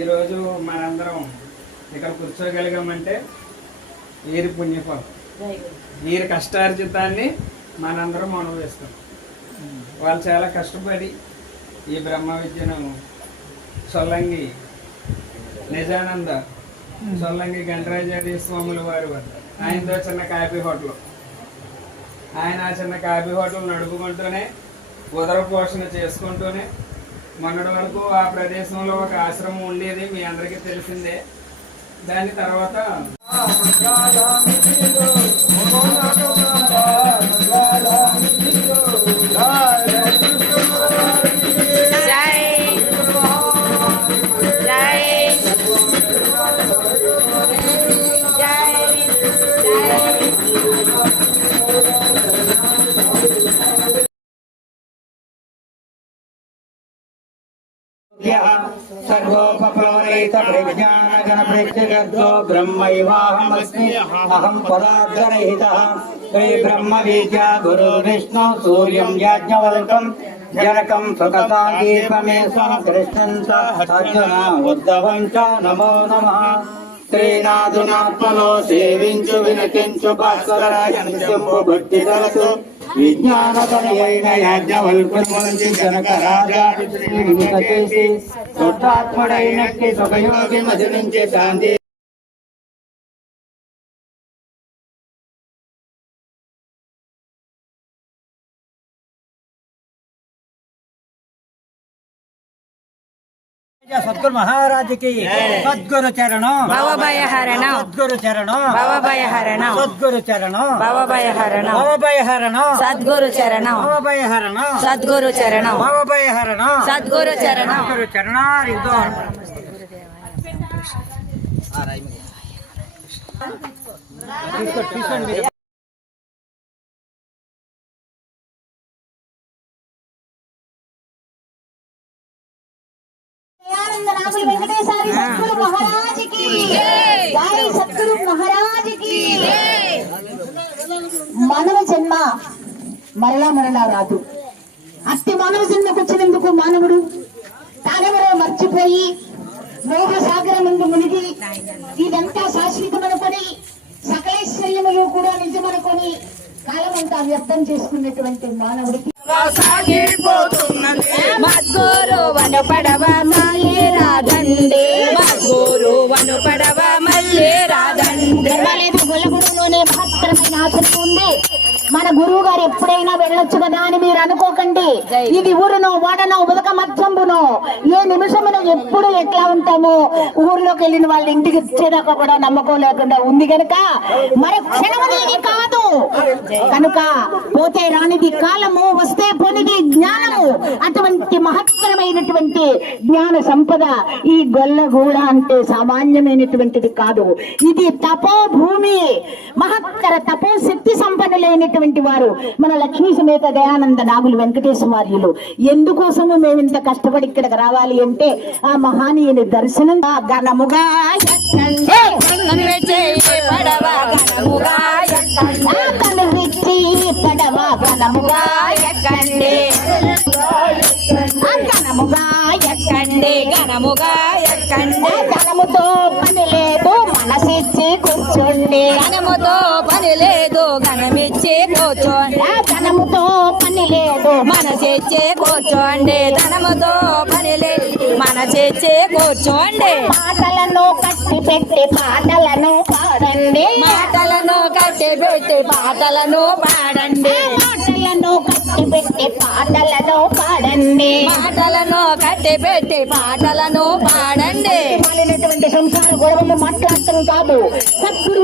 ఈరోజు మనందరం ఇక్కడ కూర్చోగలిగామంటే వీరి పుణ్యఫలం, వీరి కష్టార్జితాన్ని మనందరం అనుభవిస్తాం. వాళ్ళు చాలా కష్టపడి ఈ బ్రహ్మ విద్యను సొల్లంగి నిజానంద సొల్లంగి గణరాజారి స్వాముల వారి వద్ద ఆయనతో చిన్న కాఫీ హోటల్, ఆయన ఆ చిన్న కాఫీ హోటల్ నడుపుకుంటూనే ఉదర పోషణ చేసుకుంటూనే మొన్నటి వరకు ఆ ప్రదేశంలో ఒక ఆశ్రమం ఉండేది, మీ అందరికీ తెలిసిందే. దాని తర్వాత सर्वोपप्लवरहित प्रज्ञानगणप्रेक्षितो ब्रह्मैवाहमस्मि अहं पदार्थरहितः श्री ब्रह्मबीजा गुरु विष्णु सूर्यं याज्ञवल्क्यं जनकं सुखसागीर्पमेशं कृष्णं च अर्जुन उद्धवं च नमो नमः. శ్రీనాథునాత్మలో సేవించు వినతించు భాస్కరాయంశంభు భక్తి తరచు విజ్ఞానతనయైన యాజ్ఞవల్కుని జనక రాజా చేసి శుద్ధాత్ముడైనట్టి సుఖయోగి మధ్య నుంచి శాంతి सद्गुरु महाराज की सद्गुरु चरणों बाबा भय हरणों सद्गुरु चरणों बाबा भय हरणों सद्गुरु चरणों बाबा भय हरणों बाबा भय हरणों सद्गुरु चरणों बाबा भय हरणों सद्गुरु चरणों बाबा भय हरणों सद्गुरु चरणों सद्गुरु चरणारिंदो सद्गुरु महाराज की जय, सद्गुरु महाराज की మానవ జన్మ మరలా రాదు. అట్టి మానవ జన్మకు వచ్చినందుకు మానవుడు తానెవరో మర్చిపోయి మోహ సాగరం ముందు మునిగి ఇదంతా శాశ్వతమనుకొని సకలైశ్వర్యములు కూడా నిజమనుకొని కాలమంతా వ్యర్థం చేసుకున్నటువంటి మానవుడికి మద్గురు వను పడవ మళ్ళీ రాదండి, మద్గురు వను పడవ మళ్ళీ రాదండి. గొల్లగూడలోనే మహత్తరమైన ఆసనం ఉంది. మన గురువు గారు ఎప్పుడైనా వెళ్ళొచ్చు కదా అని మీరు అనుకోకండి. ఇది ఊరునో వాడనో ఉదక మధ్యంబునో ఏ నిమిషమునో ఎప్పుడు ఎట్లా ఉంటామో ఊర్లోకి వెళ్ళిన వాళ్ళ ఇంటికి వచ్చేదాకా కూడా నమ్మకం లేకుండా ఉంది కనుక మరి క్షణమునేది కాదు కనుక పోతే రానిది కాలము, వస్తే పోనిది జ్ఞానము. అటువంటి మహత్తరమైనటువంటి జ్ఞాన సంపద ఈ గొల్లగూడ అంటే సామాన్యమైనటువంటిది కాదు. ఇది తపో భూమి, మహత్తర తపో శక్తి సంపన్నులైనటువంటి వారు మన లక్ష్మీ సమేత దయానంద నాగులు వెంకటేశ్వర్యులు. ఎందుకోసము మేము ఇంత కష్టపడి ఇక్కడికి రావాలి అంటే ఆ మహానీయుని దర్శనం ఘనముగా పడవ ఘనముగా ఎక్కండి, ఘనముగా ఎక్కండి, ఘనముగా ఎక్కండి. ఘనముతో పని లేదు మనసిచ్చి కూర్చోండి, ఘనముతో పని లేదు ఘనమిచ్చి కూర్చోండి, ధనముతో పని లేదు మనసిచ్చి కూర్చోండి, ధనముతో పని లేదు మనసిచ్చి కూర్చోండి. పాటలను కట్టి పెట్టి పాటలను పాడండి, మాటలను కట్టి పెట్టి పాటలను పాడండి, మాటలను కట్టి పెట్టి పాటలను పాడండి, మాటలను కట్టి పెట్టి పాటలను పాడండి. సంసార గొడవలు మాట్లాడటం కాదు. సద్గురు